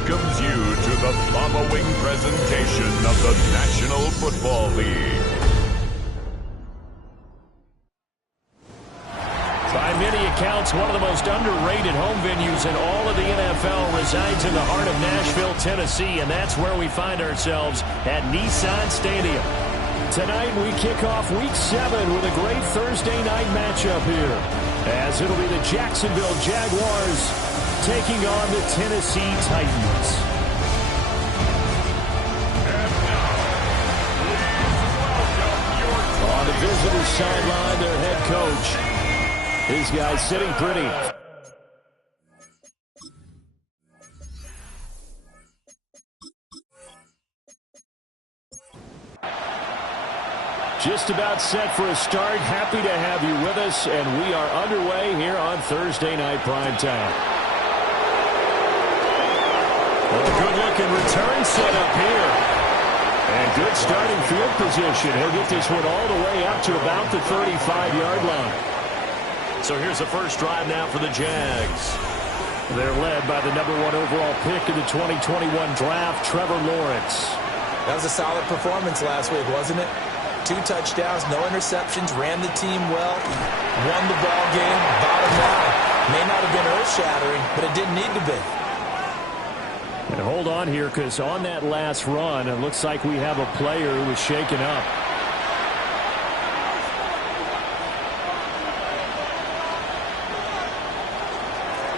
welcomes you to the following presentation of the National Football League. By many accounts, one of the most underrated home venues in all of the NFL resides in the heart of Nashville, Tennessee, and that's where we find ourselves at Nissan Stadium. Tonight, we kick off Week 7 with a great Thursday night matchup here, as it'll be the Jacksonville Jaguars taking on the Tennessee Titans. On the visitor's sideline, their head coach. These guys sitting pretty. Just about set for a start. Happy to have you with us, and we are underway here on Thursday Night Primetime. Well, a good-looking return set up here. And good starting field position. He'll get this one all the way up to about the 35-yard line. So here's the first drive now for the Jags. They're led by the #1 overall pick in the 2021 draft, Trevor Lawrence. That was a solid performance last week, wasn't it? 2 touchdowns, no interceptions, ran the team well, won the ball game, bottom line. May not have been earth-shattering, but it didn't need to be. And hold on here, because on that last run, it looks like we have a player who was shaken up.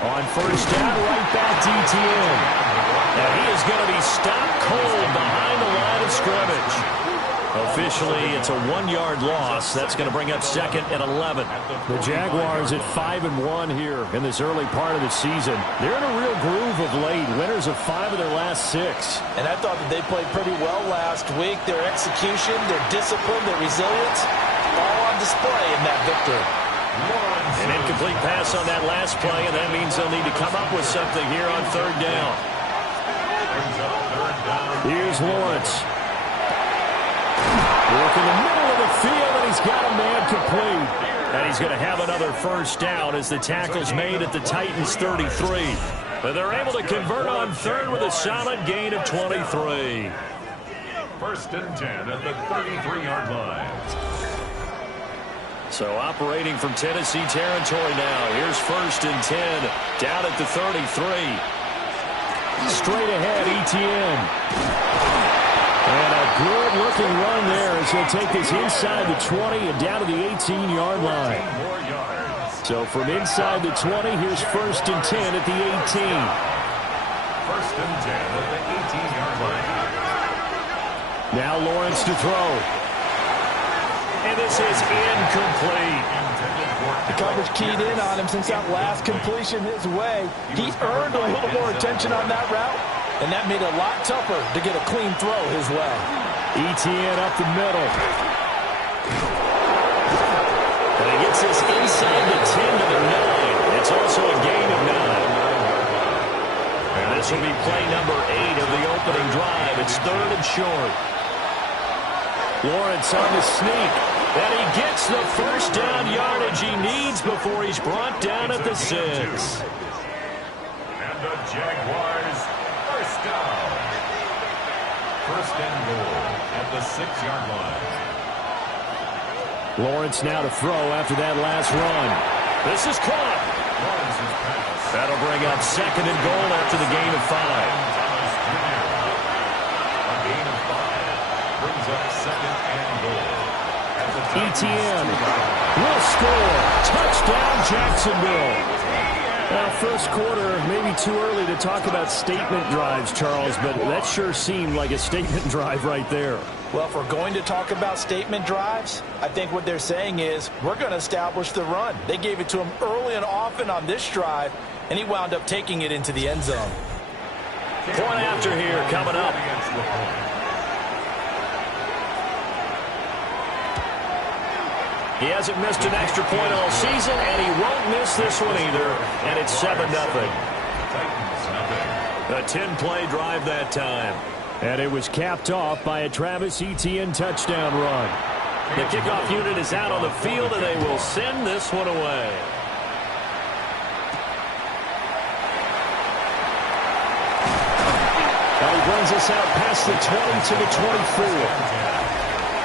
On first down, right back to ETN. And he is going to be stopped cold behind the line of scrimmage. Officially, it's a 1-yard loss. That's going to bring up second and 11. The Jaguars at 5-1 here in this early part of the season. They're in a real groove of late. Winners of 5 of their last 6. And I thought that they played pretty well last week. Their execution, their discipline, their resilience, all on display in that victory. An incomplete pass on that last play, and that means they'll need to come up with something here on third down. Here's Lawrence. Work in the middle of the field, and he's got a man complete. And he's going to have another first down as the tackle's made at the Titans' 33. But they're able to convert on third with a solid gain of 23. First and 10 at the 33-yard line. So operating from Tennessee territory now. Here's first and 10 down at the 33. Straight ahead, ETN. And a good-looking run there as he'll take this inside the 20 and down to the 18-yard line. So from inside the 20, here's first and 10 at the 18. First and 10 at the 18-yard line. Now Lawrence to throw. And this is incomplete. The coverage keyed in on him since that last completion his way. He earned a little more attention on that route, and that made it a lot tougher to get a clean throw his way. ETN up the middle. And he gets this inside the 10 to the 9. It's also a gain of 9. And this will be play number 8 of the opening drive. It's third and short. Lawrence on the sneak. And he gets the first down yardage he needs before he's brought down at the 6. And the Jaguars, first down. First and goal at the 6-yard line. Lawrence now to throw after that last run. This is caught. That'll bring up second and goal after the gain of 5. A gain of 5 brings up second and goal. ETN will score. Touchdown, Jacksonville. Now, first quarter, maybe too early to talk about statement drives, Charles, but that sure seemed like a statement drive right there. Well, if we're going to talk about statement drives, I think what they're saying is we're going to establish the run. They gave it to him early and often on this drive, and he wound up taking it into the end zone. Point after here coming up. He hasn't missed an extra point all season, and he won't miss this one either. And it's 7-0. A 10-play drive that time. And it was capped off by a Travis Etienne touchdown run. The kickoff unit is out on the field, and they will send this one away. And he brings us out past the 20 to the 24.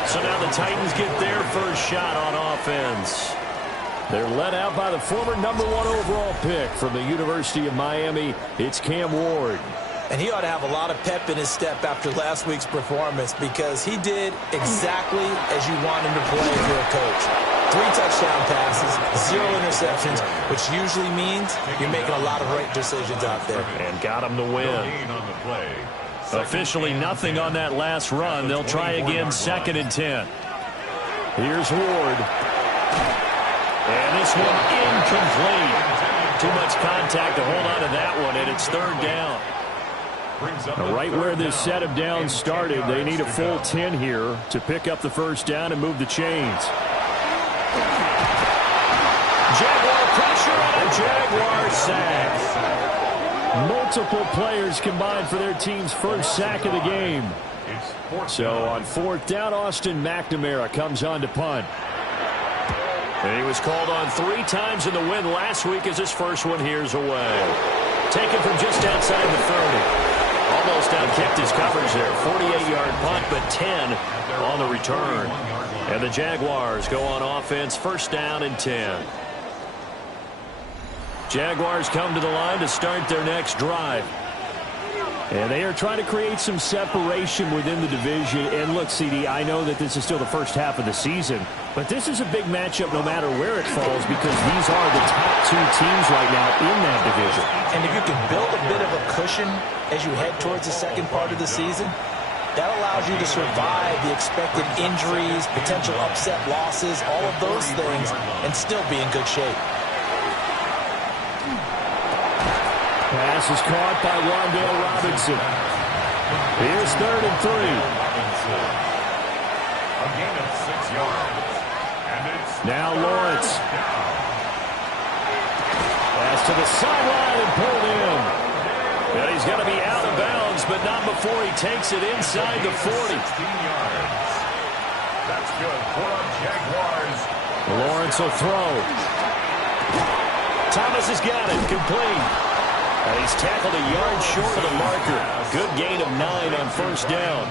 So now the Titans get their first shot on offense. They're led out by the former #1 overall pick from the University of Miami. It's Cam Ward. And he ought to have a lot of pep in his step after last week's performance because he did exactly as you want him to play if you're a coach. 3 touchdown passes, 0 interceptions, which usually means you're making a lot of right decisions out there. And got him to win. Officially nothing on that last run. They'll try again, 2nd and 10. Here's Ward. And this one incomplete. Too much contact to hold on to that one, and it's 3rd down. Right where this set of downs started, they need a full 10 here to pick up the first down and move the chains. Jaguar pressure and a Jaguar sack. Multiple players combined for their team's first sack of the game. So on 4th down, Austin McNamara comes on to punt. And he was called on 3 times in the win last week as his first one here's away. Taken from just outside the 30. Almost outkicked his coverage there. 48-yard punt, but 10 on the return. And the Jaguars go on offense, 1st down and 10. Jaguars come to the line to start their next drive. And they are trying to create some separation within the division. And look, CD, I know that this is still the first half of the season, but this is a big matchup no matter where it falls because these are the top 2 teams right now in that division. And if you can build a bit of a cushion as you head towards the second part of the season, that allows you to survive the expected injuries, potential upset losses, all of those things, and still be in good shape. Pass is caught by Wan'Dale Robinson. Here's 3rd and 3. A gain of 6 yards. And it's now Lawrence. Pass to the sideline and pulled in. And he's going to be out of bounds, but not before he takes it inside the 40. 16 yards. That's good for the Jaguars. Lawrence will throw. Thomas has got it. Complete. And he's tackled a yard short of the marker. Good gain of 9 on 1st down.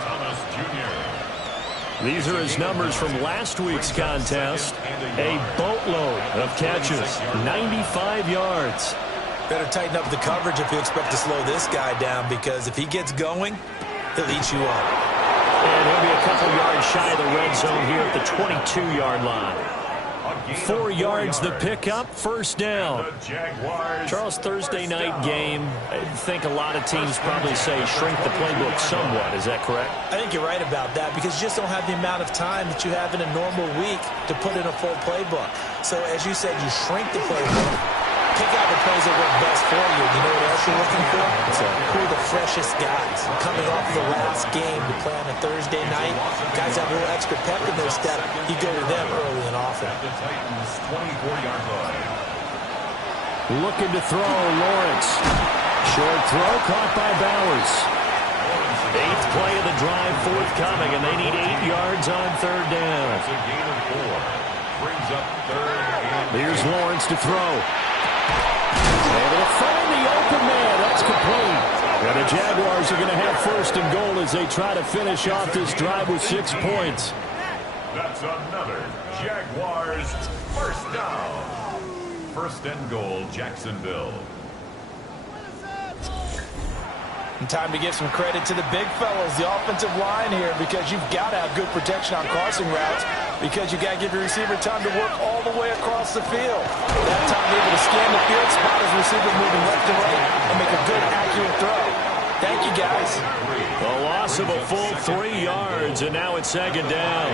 These are his numbers from last week's contest. A boatload of catches. 95 yards. Better tighten up the coverage if you expect to slow this guy down because if he gets going, he'll eat you up. And he'll be a couple yards shy of the red zone here at the 22-yard line. 4 yards the pickup, 1st down. Charles, Thursday night game, I think a lot of teams probably say shrink the playbook somewhat. Is that correct? I think you're right about that because you just don't have the amount of time that you have in a normal week to put in a full playbook. So as you said, you shrink the playbook, pick out the plays that work best for you. You know what else you're looking for? Who are the freshest guys coming off the last game to play on a Thursday night? Guys have a little extra pep in their step. You go to them early and often. The Titans' 24-yard line. Looking to throw, Lawrence. Short throw caught by Bowers. 8th play of the drive forthcoming, and they need 8 yards on 3rd down. That's a gain of 4. Brings up 3rd and Here's Lawrence to throw. Able to find the open man. That's complete. And the Jaguars are going to have 1st and goal as they try to finish off this drive with 6 points. that's another Jaguars 1st down. 1st and goal, Jacksonville. And time to give some credit to the big fellas, the offensive line here, because you've got to have good protection on crossing routes because you got to give your receiver time to work all the way across the field. That time, able to scan the field, spot his receiver moving left to right, and make a good, accurate throw. Thank you, guys. A loss of a full 3 yards, and now it's 2nd down.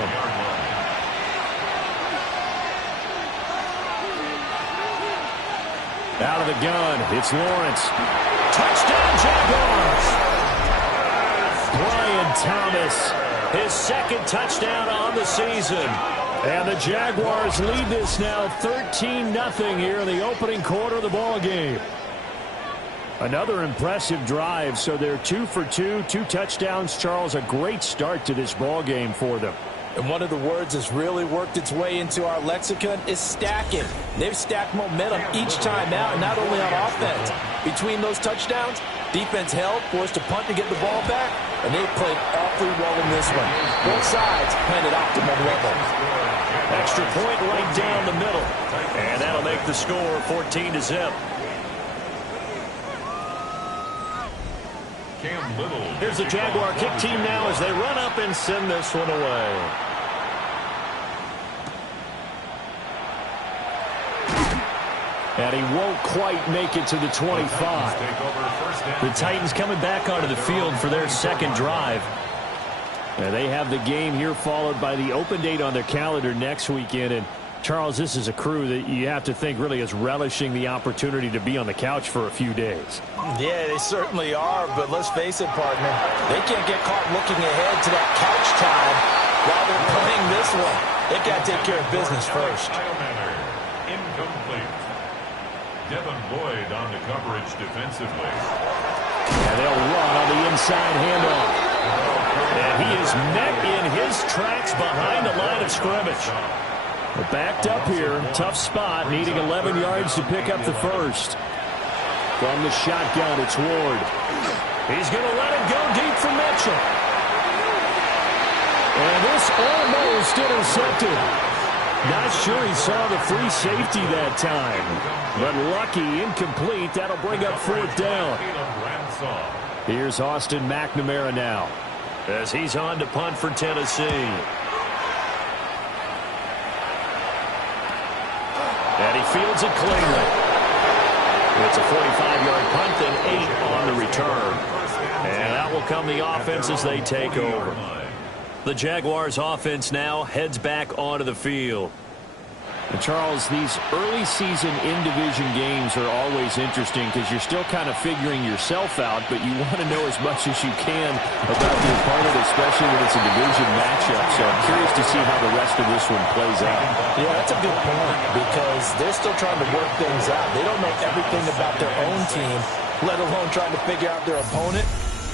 Out of the gun, it's Lawrence. Touchdown, Jaguars! Brian Thomas, his 2nd touchdown on the season. And the Jaguars lead this now 13-0 here in the opening quarter of the ball game. Another impressive drive, so they're 2 for 2, 2 touchdowns. Charles, a great start to this ball game for them. And one of the words that's really worked its way into our lexicon is stacking. They've stacked momentum each time out, not only on offense. Between those touchdowns, Defense held, forced a punt to get the ball back, and they played awfully well in this one. Both sides playing at optimum level. Extra point right down the middle. And that'll make the score 14-0. Here's the Jaguar kick team now as they run up and send this one away. And he won't quite make it to the 25. The Titans coming back onto the field for their second drive. And they have the game here followed by the open date on their calendar next weekend. And Charles, this is a crew that you have to think really is relishing the opportunity to be on the couch for a few days. Yeah, they certainly are, but let's face it, partner. They can't get caught looking ahead to that couch time while they're playing this one. They've got to take care of business first. Incomplete. Devin Lloyd on the coverage defensively. And they'll run on the inside handoff. And he is met in his tracks behind the line of scrimmage. But backed up here, tough spot, needing 11 yards to pick up the first. From the shotgun, it's Ward. He's going to let it go deep for Mitchell. And this almost intercepted. Not sure he saw the free safety that time. But lucky, incomplete. That'll bring up fourth down. Here's Austin McNamara now, as he's on to punt for Tennessee. And he fields it cleanly. It's a 45-yard punt, then 8 on the return. And that will come the offense as they take over. The Jaguars offense now heads back onto the field. And Charles, these early season in-division games are always interesting because you're still kind of figuring yourself out, but you want to know as much as you can about the opponent, especially when it's a division matchup. So I'm curious to see how the rest of this one plays out. Yeah, that's a good point because they're still trying to work things out. They don't know everything about their own team, let alone trying to figure out their opponent.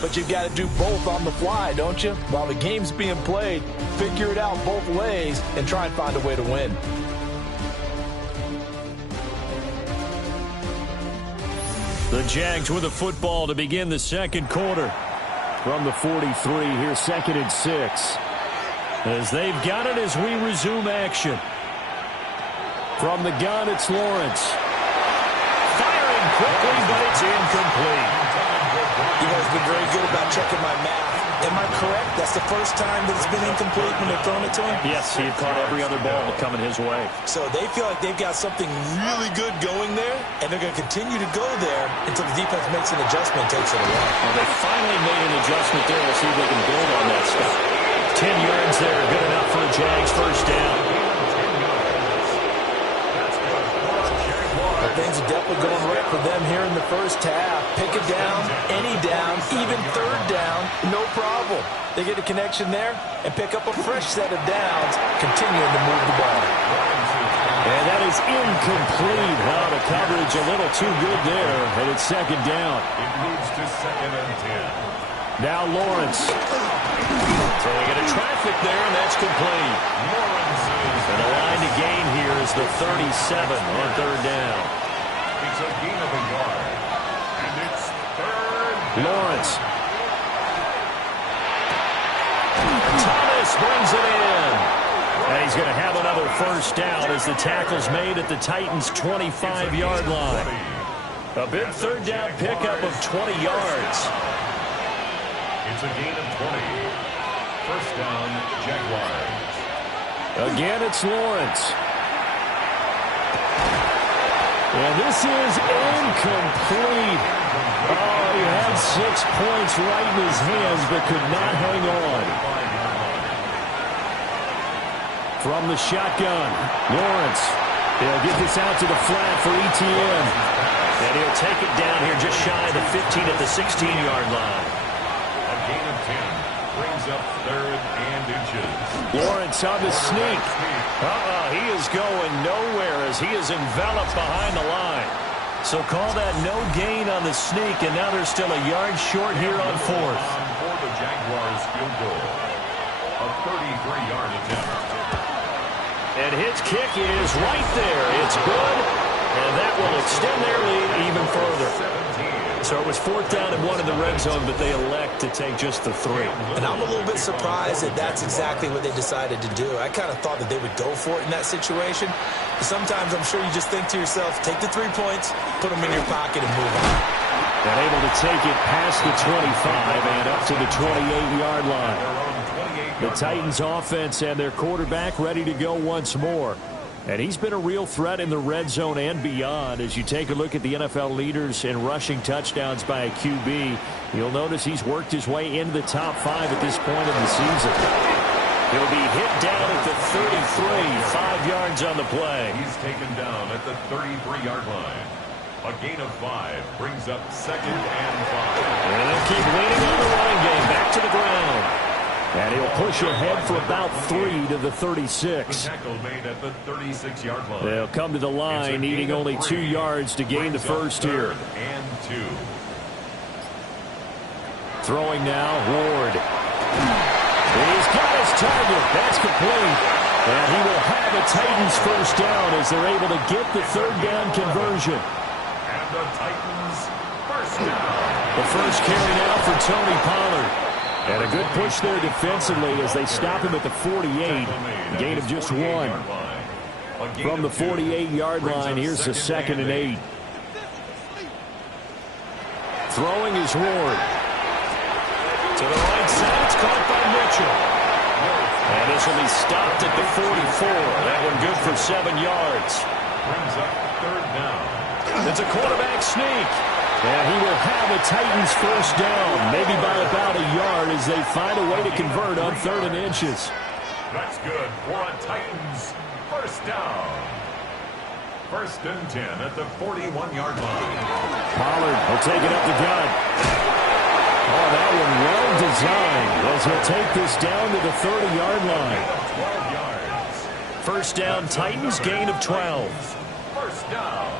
But you've got to do both on the fly, don't you? While the game's being played, figure it out both ways and try and find a way to win. The Jags with a football to begin the second quarter. From the 43, here's 2nd and 6. As they've got it as we resume action. From the gun, it's Lawrence. Firing quickly, but it's incomplete. You guys have been very good about checking my math. Am I correct? That's the first time that it's been incomplete when they've thrown it to him? Yes, he had caught every other ball coming his way. So they feel like they've got something really good going there, and they're going to continue to go there until the defense makes an adjustment and takes it away. Well, they finally made an adjustment there. We'll see if they can build on that stuff. 10 yards there, good enough for a Jags first down. Things are definitely going right for them here in the first half. Pick it down, any down, even third down, no problem. They get a connection there and pick up a fresh set of downs, continuing to move the ball. And that is incomplete. Wow, the coverage a little too good there, and it's second down. It moves to 2nd and 10. Now Lawrence. So they get a traffic there, and that's complete. And the line to gain here is the 37 on third down. It's a gain of a yard. And it's third down. Lawrence. Thomas brings it in. And he's going to have another first down as the tackle's made at the Titans' 25-yard line. A big third down pickup of 20 yards. It's a gain of 20. First down, Jaguars. Again, it's Lawrence. And this is incomplete. Oh, he had 6 points right in his hands, but could not hang on. From the shotgun, Lawrence. He'll get this out to the flat for ETN. And he'll take it down here just shy of the 15 at the 16-yard line. A gain of 10. Brings up 3rd and inches. Lawrence on the sneak. He is going nowhere as he is enveloped behind the line. So call that no gain on the sneak, and now they're still a yard short here on fourth. For the Jaguars field goal. A 33-yard attempt. And his kick is right there. It's good, and that will extend their lead even further. So it was 4th down and 1 in the red zone, but they elect to take just the 3. And I'm a little bit surprised that that's exactly what they decided to do. I kind of thought that they would go for it in that situation. But sometimes I'm sure you just think to yourself, take the 3 points, put them in your pocket, and move on. And able to take it past the 25 and up to the 28-yard line. The Titans offense and their quarterback ready to go once more. And he's been a real threat in the red zone and beyond. As you take a look at the NFL leaders in rushing touchdowns by a QB, you'll notice he's worked his way into the top 5 at this point in the season. He'll be hit down at the 33, 5 yards on the play. He's taken down at the 33-yard line. A gain of 5 brings up 2nd and 5. And they'll keep leaning on the running game back to the ground. And he'll push ahead for about 3 to the 36. The tackle made at the 36-yard line. They'll come to the line, needing only 2 yards to gain the first here. And 2. Throwing now, Ward. He's got his target. That's complete. And he will have a Titans first down as they're able to get the 3rd down conversion. And the Titans first down. The first carry now for Tony Pollard. And a good push there defensively as they stop him at the 48. Gain of just 1. From the 48-yard line, here's the 2nd and 8. Throwing is Ward. To the right side, it's caught by Mitchell. And this will be stopped at the 44. That one good for 7 yards. Brings up 3rd down. It's a quarterback sneak. And he will have a Titans first down, maybe by about a yard as they find a way to convert on 3rd and inches. That's good for a Titans first down. 1st and 10 at the 41-yard line. Pollard will take it up the gut. Oh, that one well designed as he'll take this down to the 30-yard line. 12 yards. First down, Titans, gain of 12. First down.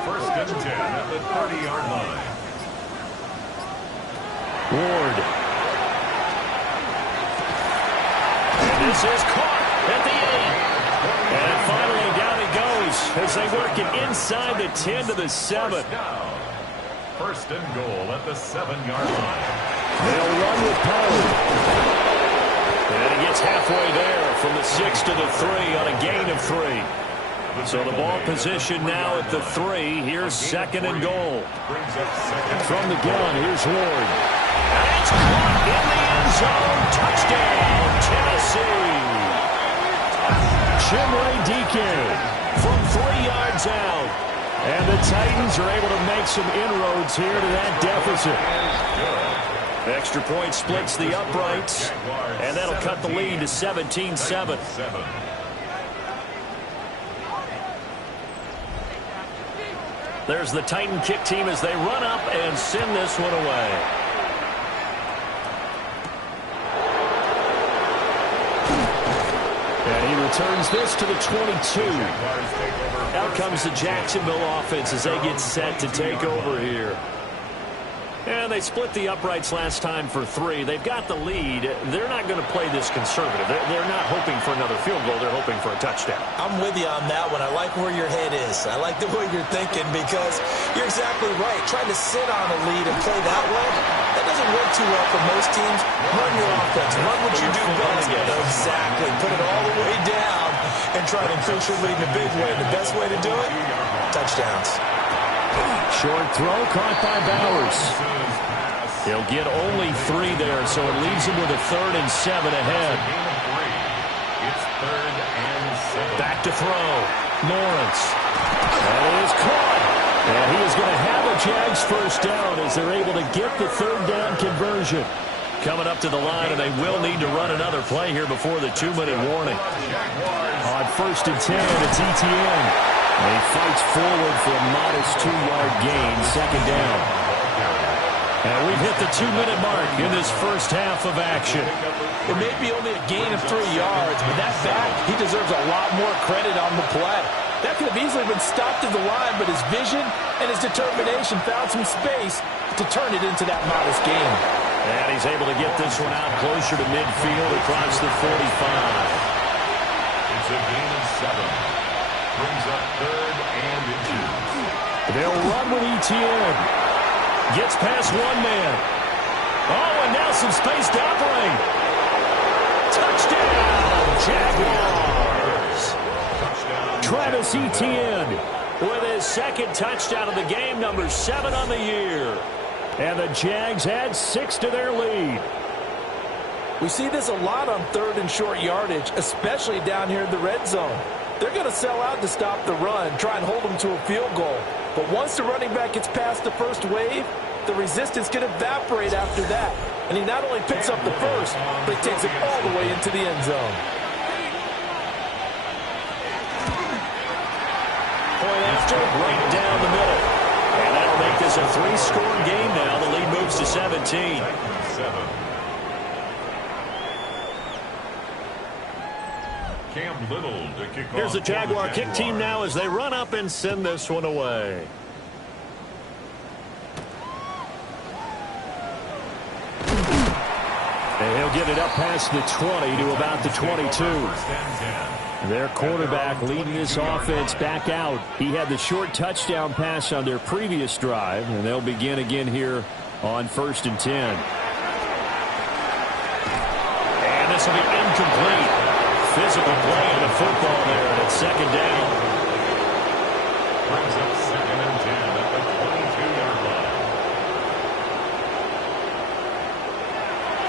1st and 10 at the 30-yard line. Ward. And this is caught at the 8. And finally down he goes as they work it inside the 10 to the 7. First down. 1st and goal at the 7-yard line. They'll run with Pollard. And he gets halfway there from the 6 to the 3 on a gain of 3. So the ball position now at the 3. Here's 2nd and goal. From the gun, here's Ward. And it's caught in the end zone. Touchdown, Tennessee. Chimray Dike from 3 yards out. And the Titans are able to make some inroads here to that deficit. Extra point splits the uprights. And that'll cut the lead to 17-7. There's the Titan kick team as they run up and send this one away. And he returns this to the 22. Out comes the Jacksonville offense as they get set to take over here. And they split the uprights last time for 3. They've got the lead. They're not going to play this conservative. They're not hoping for another field goal. They're hoping for a touchdown. I'm with you on that one. I like where your head is. I like the way you're thinking because you're exactly right. Trying to sit on a lead and play that way, that doesn't work too well for most teams. Run your offense. Run what you do best. Exactly. Put it all the way down and try to increase your lead in a big way. The best way to do it, touchdowns. Short throw caught by Bowers. He'll get only 3 there, so it leaves him with a 3rd and 7 ahead. It's 3rd and 7. Back to throw. Lawrence. That is caught. And he is going to have a Jags first down as they're able to get the 3rd down conversion. Coming up to the line, and they will need to run another play here before the 2-minute warning. On 1st and 10, it's ETN. And he fights forward for a modest 2-yard gain, 2nd down. And we've hit the 2-minute mark in this first half of action. It may be only a gain of 3 yards, but that back, he deserves a lot more credit on the play. That could have easily been stopped at the line, but his vision and his determination found some space to turn it into that modest gain. And he's able to get this one out closer to midfield across the 45. It's a gain of 7. Brings up 3rd and 2. They'll run with ETN. Gets past one man. Oh, and now some space to operate. Touchdown, Jaguars. Travis Etienne with his second touchdown of the game, number 7 on the year. And the Jags add 6 to their lead. We see this a lot on 3rd and short yardage, especially down here in the red zone. They're going to sell out to stop the run, try and hold them to a field goal. But once the running back gets past the first wave, the resistance can evaporate after that. And he not only picks up the first, but he takes it all the way into the end zone. Point after, right down the middle. And that'll make this a 3-score game now. The lead moves to 17. Cam Little to kick off. Here's the Jaguar kick team now as they run up and send this one away. And he'll get it up past the 20 to about the 22. Their quarterback leading this offense back out. He had the short touchdown pass on their previous drive, and they'll begin again here on 1st and 10. And this will be incomplete. Physical play on the football there, and it's 2nd down. Brings up 2nd and 10 at the 22-yard line.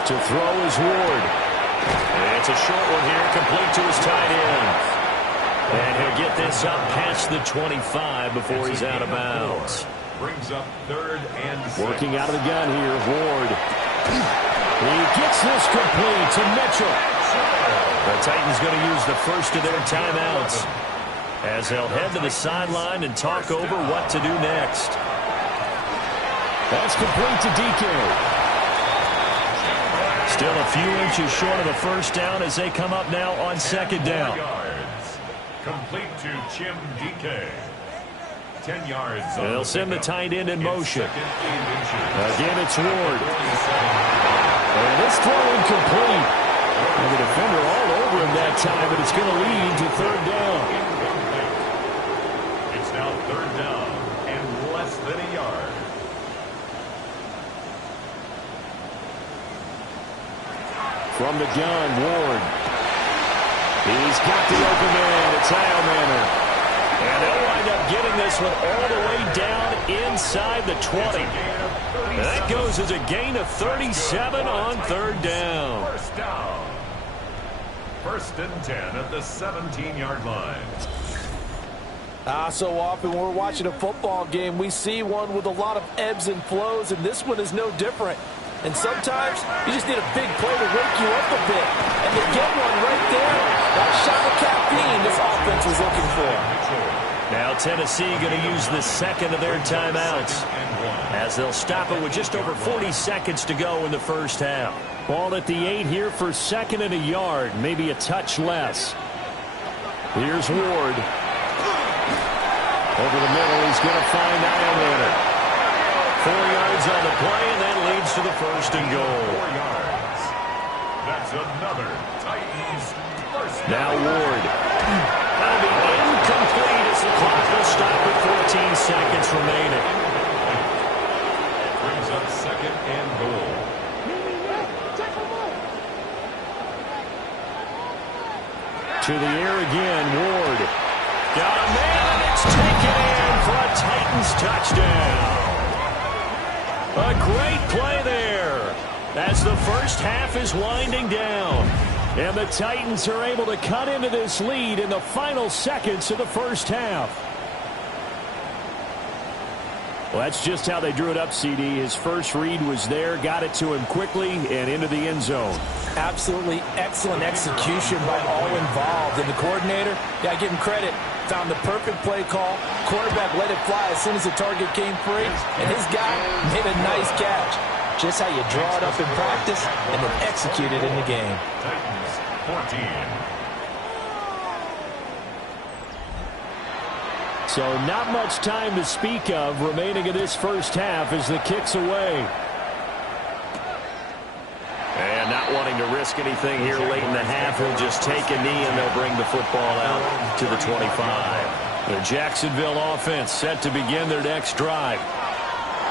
To throw is Ward. And it's a short one here, complete to his tight end. And he'll get this up past the 25 before he's out of bounds. Brings up 3rd and 6. Working out of the gun here, Ward. He gets this complete to Mitchell. The Titans going to use the first of their timeouts as they'll head to the sideline and talk over what to do next. That's complete to DK. Still a few inches short of a first down as they come up now on 2nd down. Complete to Jim DK. 10 yards. They'll send the tight end in motion. Again, it's Ward. And this throw incomplete. And the defender all over him that time, but it's going to lead to 3rd down. It's now 3rd down and less than a yard. From the gun, Ward. He's got the open man. It's Heilmanner. And they'll wind up getting this one all the way down inside the 20. And that goes as a gain of 37 on 3rd down. First down. 1st and 10 at the 17-yard line. So often when we're watching a football game, we see one with a lot of ebbs and flows, and this one is no different. And sometimes you just need a big play to wake you up a bit. And they get one right there. That shot of caffeine this offense was looking for. Now Tennessee going to use the 2nd of their timeouts as they'll stop it with just over 40 seconds to go in the first half. Ball at the 8 here for 2nd and a yard, maybe a touch less. Here's Ward. Over the middle, he's going to find Heilmanner. 4 yards on the play, and that leads to the 1st and goal. 4 yards. That's another Titans first down. Now Ward. That'll be incomplete as the clock will stop with 14 seconds remaining. Brings up 2nd and goal. To the air again, Ward. Got a man, and it's taken in for a Titans touchdown. A great play there as the first half is winding down. And the Titans are able to cut into this lead in the final seconds of the first half. Well, that's just how they drew it up, CD. His first read was there, got it to him quickly, and into the end zone. Absolutely excellent execution by all involved. And the coordinator, got to give him credit, found the perfect play call. Quarterback let it fly as soon as the target came free, and his guy made a nice catch. Just how you draw it up in practice and then execute it in the game. Titans 14. So not much time to speak of remaining in this first half as the kick's away. And not wanting to risk anything here late in the half, he'll just take a knee and they'll bring the football out to the 25. The Jacksonville offense set to begin their next drive.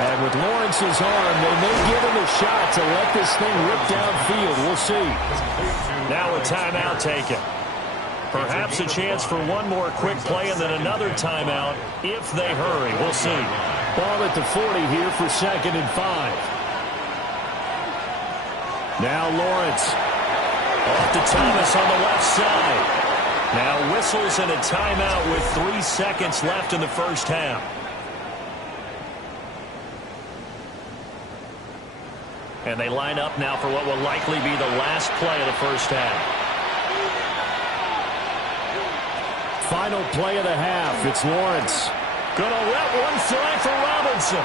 And with Lawrence's arm, they may give him a shot to let this thing rip downfield. We'll see. Now a timeout taken. Perhaps a chance for one more quick play and then another timeout if they hurry. We'll see. Ball at the 40 here for 2nd and 5. Now Lawrence. Off to Thomas on the left side. Now whistles and a timeout with 3 seconds left in the first half. And they line up now for what will likely be the last play of the first half. Final play of the half. It's Lawrence. Gonna let one fly for Robinson.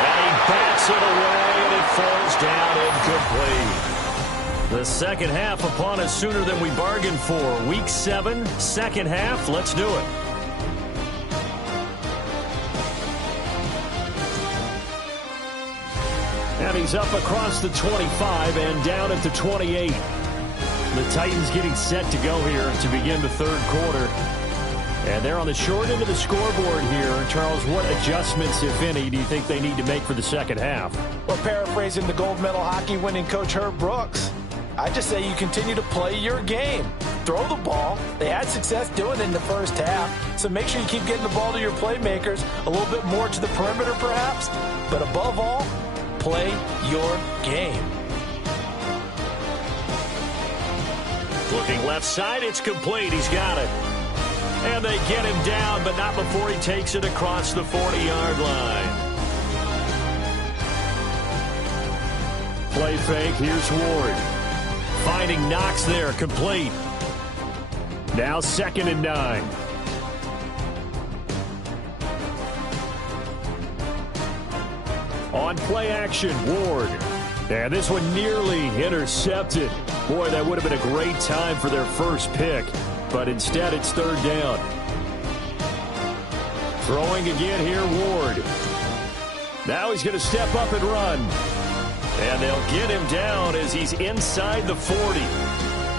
And he bats it away, and it falls down incomplete. The second half upon us sooner than we bargained for. Week 7, second half. Let's do it. And he's up across the 25 and down at the 28. The Titans getting set to go here to begin the third quarter. And they're on the short end of the scoreboard here. Charles, what adjustments, if any, do you think they need to make for the second half? Well, paraphrasing the gold medal hockey winning coach Herb Brooks, I just say you continue to play your game. Throw the ball. They had success doing it in the first half. So make sure you keep getting the ball to your playmakers, a little bit more to the perimeter perhaps. But above all, play your game. Looking left side, it's complete. He's got it. And they get him down, but not before he takes it across the 40-yard line. Play fake. Here's Ward. Finding Knox there. Complete. Now 2nd and 9. On play action, Ward. And this one nearly intercepted. Boy, that would have been a great time for their first pick. But instead, it's 3rd down. Throwing again here, Ward. Now he's going to step up and run. And they'll get him down as he's inside the 40.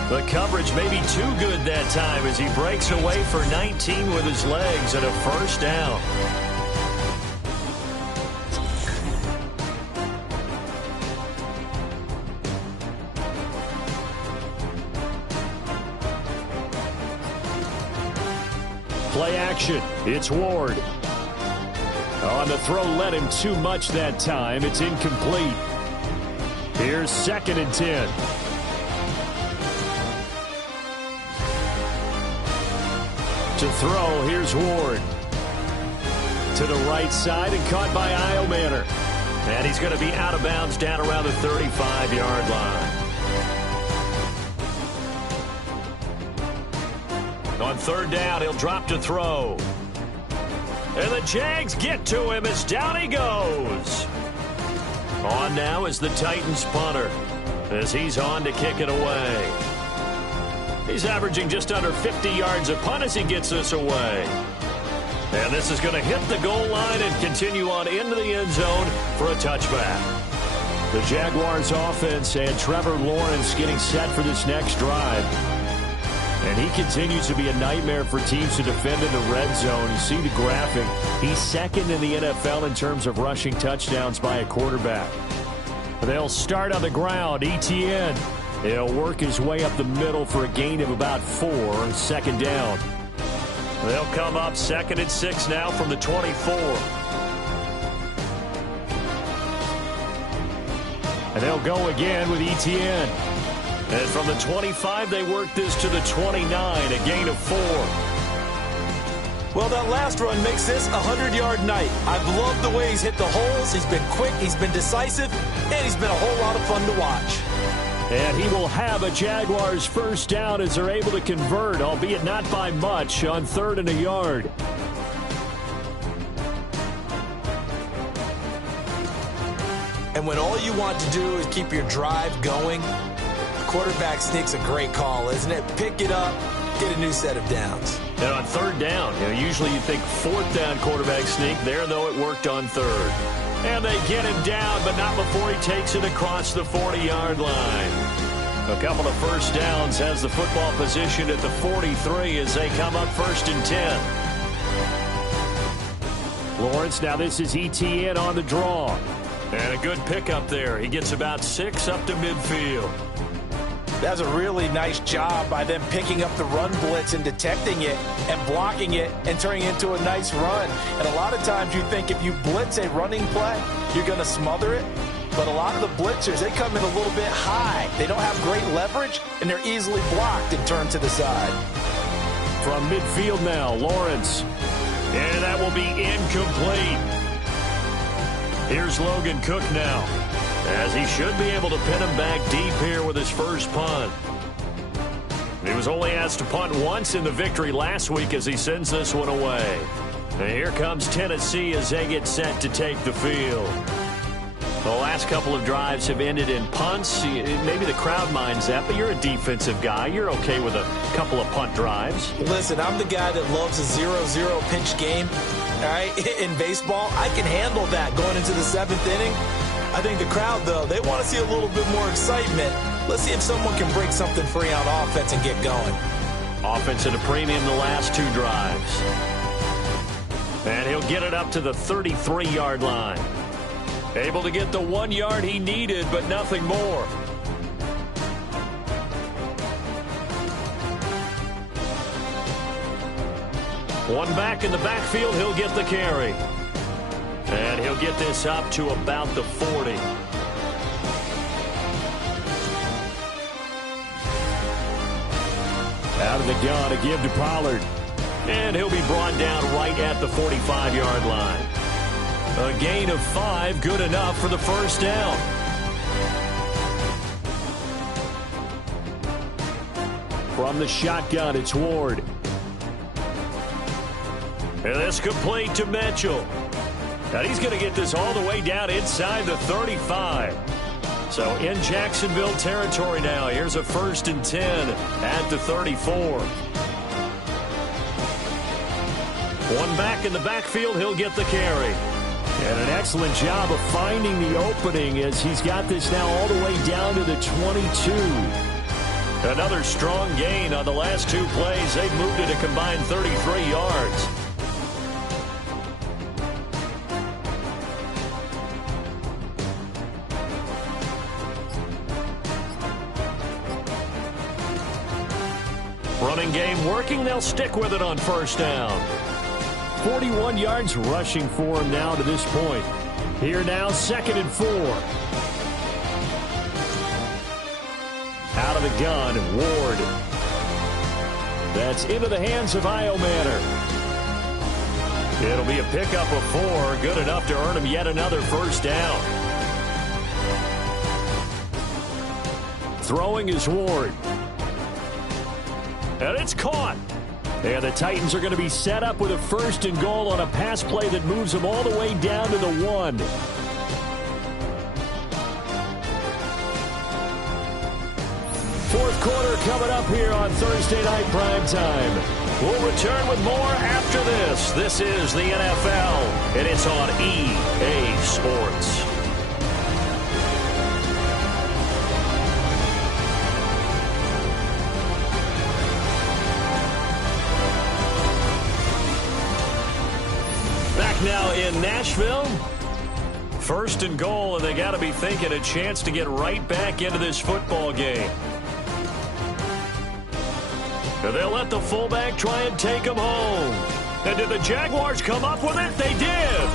The coverage may be too good that time as he breaks away for 19 with his legs and a first down. Play action. It's Ward. On the throw, led him too much that time. It's incomplete. Here's 2nd and 10. To throw, here's Ward. To the right side and caught by Iomanner. And he's going to be out of bounds down around the 35-yard line. On 3rd down, he'll drop to throw. And the Jags get to him as down he goes. On now is the Titans punter as he's on to kick it away. He's averaging just under 50 yards a punt as he gets this away. And this is going to hit the goal line and continue on into the end zone for a touchback. The Jaguars offense and Trevor Lawrence getting set for this next drive. And he continues to be a nightmare for teams to defend in the red zone. You see the graphic. He's 2nd in the NFL in terms of rushing touchdowns by a quarterback. They'll start on the ground. Etienne. He'll work his way up the middle for a gain of about 4. 2nd down. They'll come up 2nd and 6 now from the 24. And they'll go again with Etienne. And from the 25, they work this to the 29, a gain of 4. Well, that last run makes this a 100-yard night. I've loved the way he's hit the holes. He's been quick, he's been decisive, and he's been a whole lot of fun to watch. And he will have a Jaguars first down as they're able to convert, albeit not by much, on 3rd and a yard. And when all you want to do is keep your drive going, quarterback sneak's a great call, isn't it? Pick it up, get a new set of downs. And on 3rd down, usually you think 4th down quarterback sneak. There, though, it worked on 3rd. And they get him down, but not before he takes it across the 40-yard line. A couple of first downs has the football position at the 43 as they come up 1st and 10. Lawrence, now this is ETN on the draw. And a good pickup there. He gets about 6 up to midfield. That's a really nice job by them picking up the run blitz and detecting it and blocking it and turning it into a nice run. And a lot of times you think if you blitz a running play, you're going to smother it. But a lot of the blitzers, they come in a little bit high. They don't have great leverage, and they're easily blocked and turned to the side. From midfield now, Lawrence. And that will be incomplete. Here's Logan Cook now, as he should be able to pin him back deep here with his first punt. He was only asked to punt once in the victory last week as he sends this one away. And here comes Tennessee as they get set to take the field. The last couple of drives have ended in punts. Maybe the crowd minds that, but you're a defensive guy. You're okay with a couple of punt drives. Listen, I'm the guy that loves a 0-0 pitch game. All right, in baseball, I can handle that going into the 7th inning. I think the crowd, though, they want to see a little bit more excitement. Let's see if someone can break something free on offense and get going. Offense at a premium the last 2 drives. And he'll get it up to the 33-yard line. Able to get the 1 yard he needed, but nothing more. One back in the backfield, he'll get the carry. And he'll get this up to about the 40. Out of the gun, a give to Pollard. And he'll be brought down right at the 45-yard line. A gain of 5, good enough for the first down. From the shotgun, it's Ward. And this complete to Mitchell. And he's going to get this all the way down inside the 35. So in Jacksonville territory now. Here's a 1st and 10 at the 34. One back in the backfield, he'll get the carry. And an excellent job of finding the opening as he's got this now all the way down to the 22. Another strong gain on the last 2 plays. They've moved it a combined 33 yards. Running game working. They'll stick with it on first down. 41 yards rushing for him now to this point. Here now, 2nd and 4. Out of the gun, Ward. That's into the hands of Iomanner. It'll be a pickup of 4, good enough to earn him yet another first down. Throwing is Ward. And it's caught. And the Titans are going to be set up with a 1st and goal on a pass play that moves them all the way down to the 1. Fourth quarter coming up here on Thursday Night Primetime. We'll return with more after this. This is the NFL, and it's on EA Sports. Now in Nashville, 1st and goal, and they got to be thinking a chance to get right back into this football game. And they'll let the fullback try and take him home. And did the Jaguars come up with it? They did.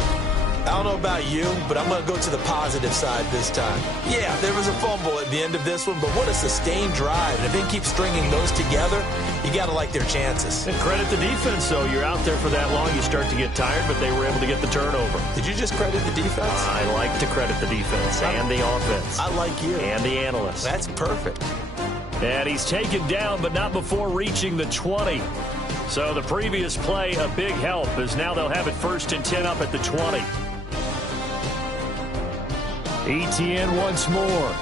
I don't know about you, but I'm going to go to the positive side this time. Yeah, there was a fumble at the end of this one, but what a sustained drive. And if they keep stringing those together, you got to like their chances. And credit the defense, though. You're out there for that long, you start to get tired, but they were able to get the turnover. Did you just credit the defense? I like to credit the defense and the offense. I like you. And the analysts. That's perfect. And he's taken down, but not before reaching the 20. So the previous play, a big help, as now they'll have it 1st and 10 up at the 20. ETN once more.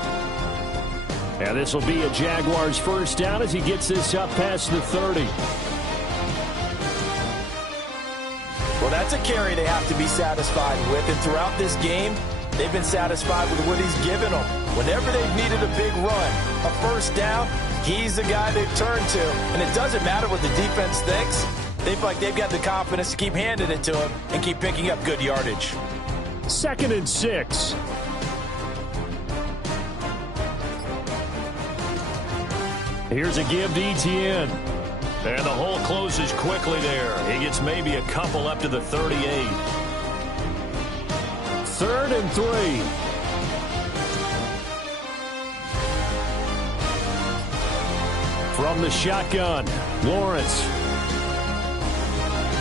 And this will be a Jaguars first down as he gets this up past the 30. Well, that's a carry they have to be satisfied with. And throughout this game, they've been satisfied with what he's given them. Whenever they've needed a big run, a first down, he's the guy they've turned to. And it doesn't matter what the defense thinks. They feel like they've got the confidence to keep handing it to him and keep picking up good yardage. 2nd and 6. Here's a give to Etienne. And the hole closes quickly there. He gets maybe a couple up to the 38. 3rd and 3. From the shotgun, Lawrence.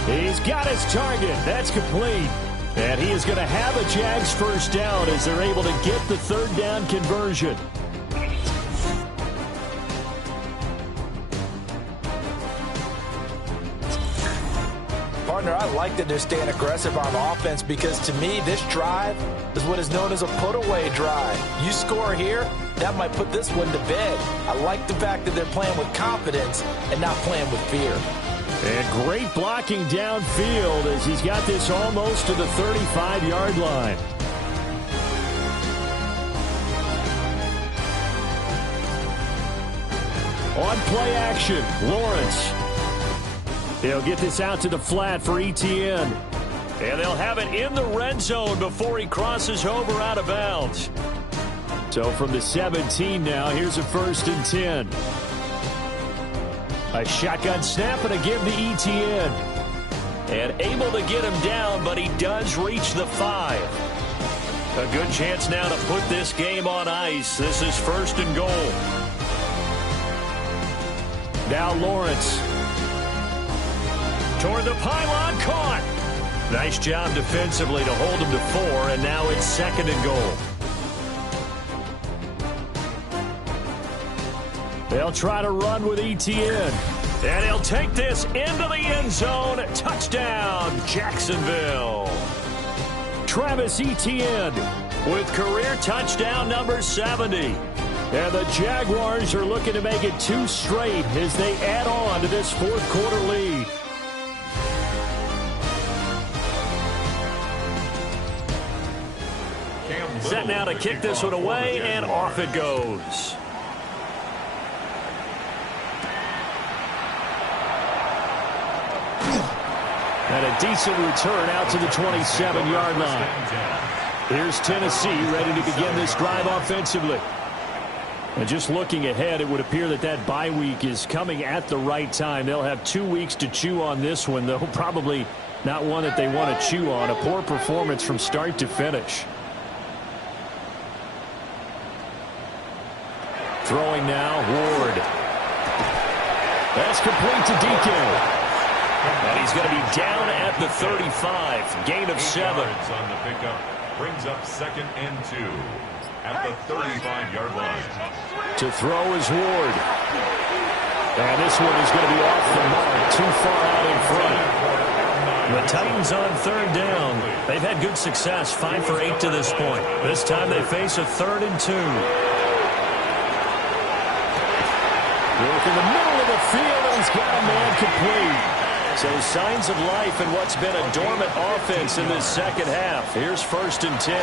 He's got his target. That's complete. And he is going to have a Jags first down as they're able to get the 3rd down conversion. Partner, I like that they're staying aggressive on offense because to me, this drive is what is known as a put-away drive. You score here, that might put this one to bed. I like the fact that they're playing with confidence and not playing with fear. And great blocking downfield as he's got this almost to the 35-yard line. On play action, Lawrence. They'll get this out to the flat for Etienne. And they'll have it in the red zone before he crosses over out of bounds. So from the 17 now, here's a 1st and 10. A shotgun snap and a give to Etienne. And able to get him down, but he does reach the 5. A good chance now to put this game on ice. This is 1st and goal. Now Lawrence. Toward the pylon, caught. Nice job defensively to hold him to 4, and now it's 2nd and goal. They'll try to run with Etienne. And he'll take this into the end zone. Touchdown, Jacksonville. Travis Etienne with career touchdown number 70. And the Jaguars are looking to make it 2 straight as they add on to this 4th quarter lead. Set now to kick this one away, and off it goes. And a decent return out to the 27-yard line. Here's Tennessee ready to begin this drive offensively. And just looking ahead, it would appear that that bye week is coming at the right time. They'll have 2 weeks to chew on this one, though probably not one that they want to chew on. A poor performance from start to finish. Throwing now, Ward. That's complete to DK. And he's going to be down at the 35. Gain of 7. On the pickup brings up 2nd and 2 at the 35-yard line. To throw is Ward. And this one is going to be off the mark, too far out in front. The Titans on 3rd down. They've had good success, 5 for 8 to this point. This time they face a 3rd and 2. Work in the middle of the field, and he's got a man complete. So signs of life in what's been a dormant offense in this second half. Here's 1st and 10.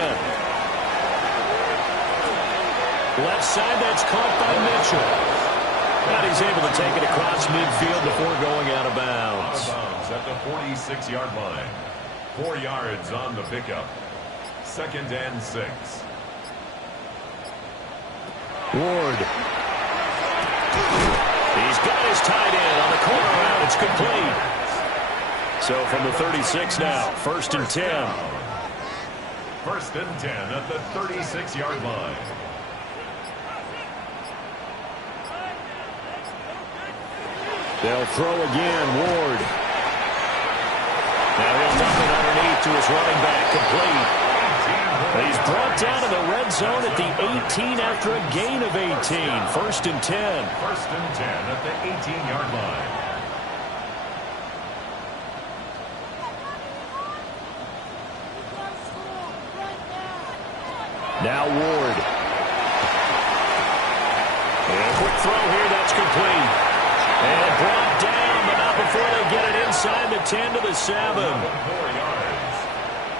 Left side, that's caught by Mitchell. And he's able to take it across midfield before going out of bounds. Out of bounds at the 46-yard line. 4 yards on the pickup. 2nd and 6. Ward. He's got his tight end on the corner route. It's complete. So from the 36 now, 1st and 10. 1st and 10 at the 36-yard line. They'll throw again, Ward. Now he'll dump it underneath to his running back, complete. He's brought down to the red zone at the 18 after a gain of 18. 1st and 10. 1st and 10 at the 18-yard line. Now Ward. And a quick throw here, that's complete. And brought down, but not before they get it inside the 10 to the 7. 4 yards.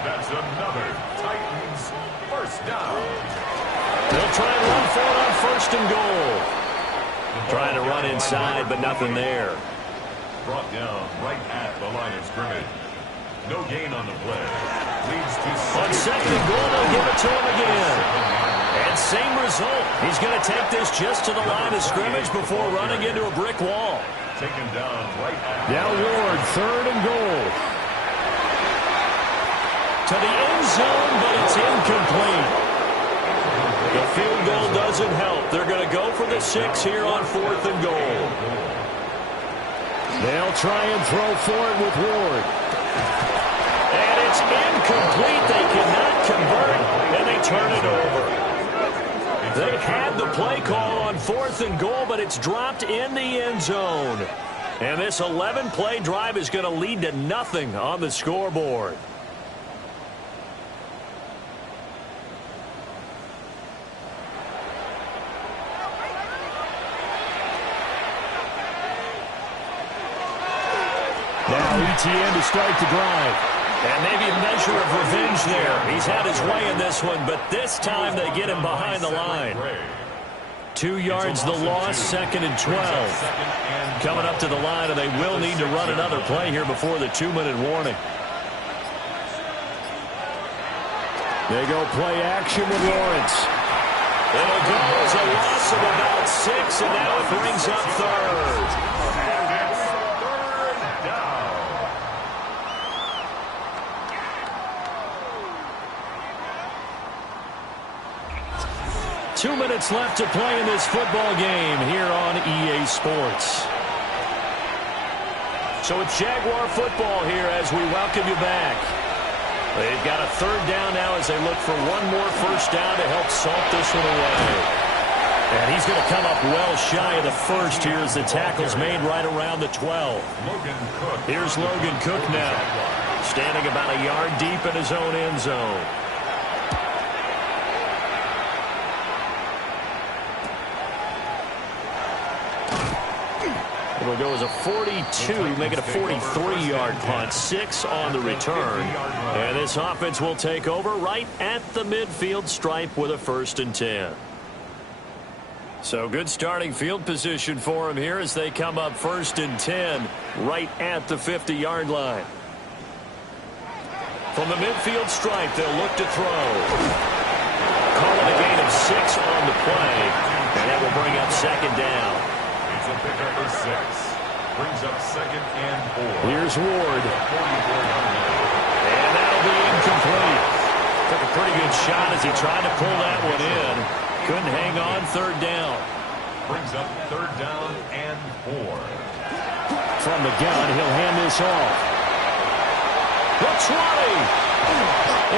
That's another Titans first down. They'll try and run for it on 1st and goal. Trying to run inside, but nothing there. brought down right at the line of scrimmage. No gain on the play. Leads to on second and goal, they'll give it to him again. And same result. He's going to take this just to the line of scrimmage before running into a brick wall. Taken down right at. Now Ward, third and goal. To the end zone, but it's incomplete. The field goal doesn't help. They're going to go for the 6 here on 4th and goal. They'll try and throw for it with Ward. And it's incomplete. They cannot convert, and they turn it over. They had the play call on 4th and goal, but it's dropped in the end zone. And this 11-play drive is going to lead to nothing on the scoreboard. Now ETN to start the drive. And maybe a measure of revenge there. He's had his way in this one, but this time they get him behind the line. 2 yards the loss, 2nd and 12. Coming up to the line, and they will need to run another play here before the 2-minute warning. They go play action with Lawrence. It'll go as a loss of about 6, and now it brings up 3rd. 2 minutes left to play in this football game here on EA Sports. So it's Jaguar football here as we welcome you back. They've got a 3rd down now as they look for one more first down to help salt this one away. And he's going to come up well shy of the first here as the tackle's made right around the 12. Here's Logan Cook now, standing about a yard deep in his own end zone. It'll go as a 42, make it a 43-yard punt, 6 on the return. And this offense will take over right at the midfield stripe with a 1st and 10. So good starting field position for him here as they come up 1st and 10 right at the 50-yard line. From the midfield stripe, they'll look to throw. Calling a gain of 6 on the play, and that will bring up 2nd down. It's a pickup of 6. Brings up 2nd and 4. Here's Ward. And that'll be incomplete. Took a pretty good shot as he tried to pull that one in. Couldn't hang on 3rd down. Brings up 3rd down and 4. From the gun, he'll hand this off. The 20.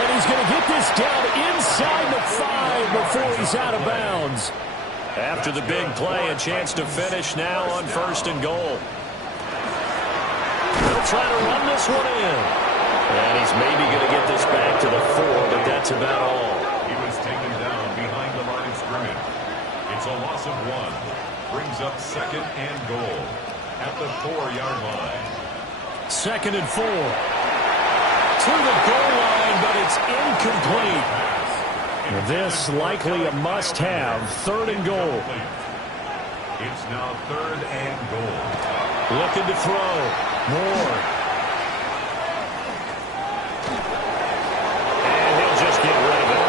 And he's going to get this down inside the 5 before he's out of bounds. After the big play, a chance to finish now on 1st and goal. They'll try to run this one in. And he's maybe going to get this back to the 4, but that's about all. He was taken down behind the line of scrimmage. It's a loss of 1. Brings up 2nd and goal at the 4-yard line. 2nd and 4. To the goal line, but it's incomplete. This likely a must-have, 3rd and goal. It's now 3rd and goal. Looking to throw. Moore. And he'll just get rid of it.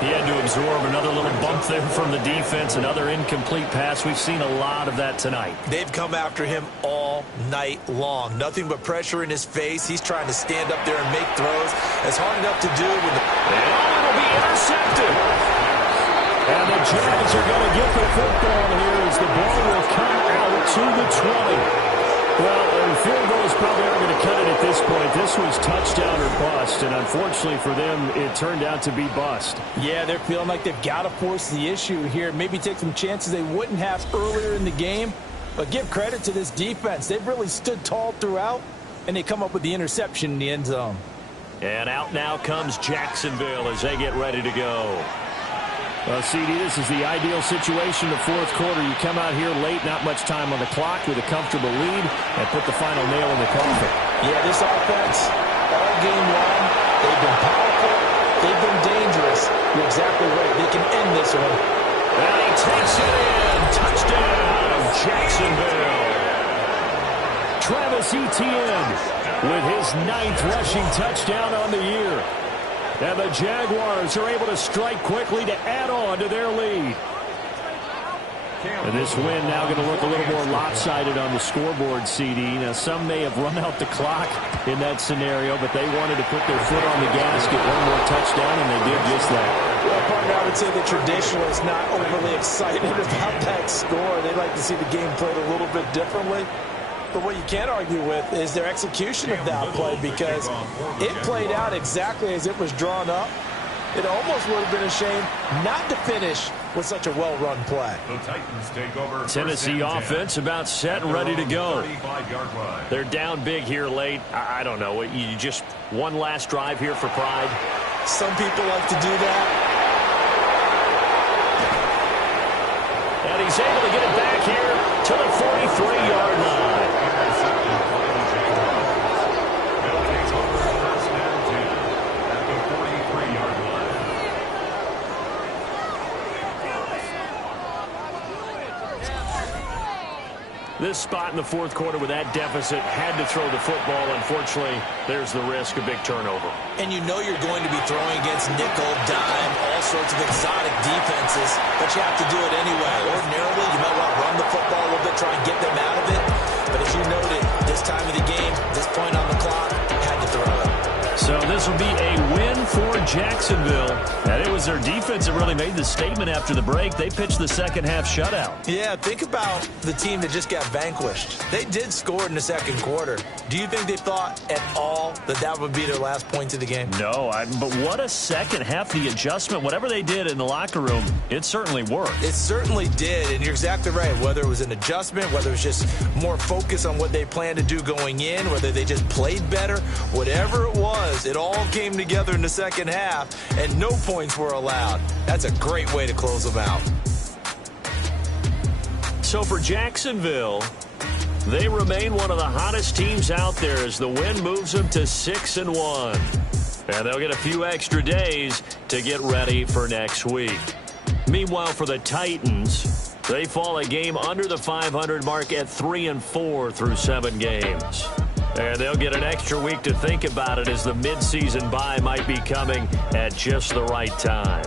He had to absorb another little bump there from the defense, another incomplete pass. We've seen a lot of that tonight. They've come after him all night long. Nothing but pressure in his face. He's trying to stand up there and make throws. It's hard enough to do with the... And it'll be intercepted. And the Jags are going to get the football here as the ball will come out to the 20. Well, the field goal is probably not going to cut it at this point. This was touchdown or bust, and unfortunately for them, it turned out to be bust. Yeah, they're feeling like they've got to force the issue here. Maybe take some chances they wouldn't have earlier in the game. But give credit to this defense. They've really stood tall throughout, and they come up with the interception in the end zone. And out now comes Jacksonville as they get ready to go. Well, CD, this is the ideal situation in the 4th quarter. You come out here late, not much time on the clock with a comfortable lead, and put the final nail in the coffin. Yeah, this offense, all game long, they've been powerful, they've been dangerous. You're exactly right. They can end this one. And he takes it in. Touchdown, Jacksonville. Jacksonville. Travis Etienne with his 9th rushing touchdown on the year. And the Jaguars are able to strike quickly to add on to their lead. And this win now going to look a little more lopsided on the scoreboard, CD. Now, some may have run out the clock in that scenario, but they wanted to put their foot on the gas, get one more touchdown, and they did just that. Well, partner, I would say the traditionalists not overly excited about that score. They'd like to see the game played a little bit differently. But what you can't argue with is their execution of that play, because it played out exactly as it was drawn up. It almost would have been a shame not to finish with such a well-run play. The Titans take over. Tennessee offense about set and ready to go. They're down big here late. I don't know. You just one last drive here for pride. Some people like to do that. And he's able to get it back here to the 43-yard line. This spot in the fourth quarter with that deficit had to throw the football. Unfortunately, there's the risk of big turnover. And you know you're going to be throwing against nickel, dime, all sorts of exotic defenses, but you have to do it anyway. Ordinarily, you might want to run the football a little bit, try and get them out of it. But as you noted, this time of the game, this point on the clock, had to throw it. So this will be a win for Jacksonville. And it was their defense that really made the statement after the break. They pitched the second half shutout. Yeah, think about the team that just got vanquished. They did score in the second quarter. Do you think they thought at all that that would be their last point of the game? No, but what a second half. The adjustment, whatever they did in the locker room, it certainly worked. It certainly did, and you're exactly right. Whether it was an adjustment, whether it was just more focus on what they planned to do going in, whether they just played better, whatever it was, it all came together in the second half, and no points were allowed. That's a great way to close them out. So for Jacksonville, they remain one of the hottest teams out there as the win moves them to 6-1. And they'll get a few extra days to get ready for next week. Meanwhile, for the Titans, they fall a game under the 500 mark at 3-4 through 7 games. And they'll get an extra week to think about it as the midseason bye might be coming at just the right time.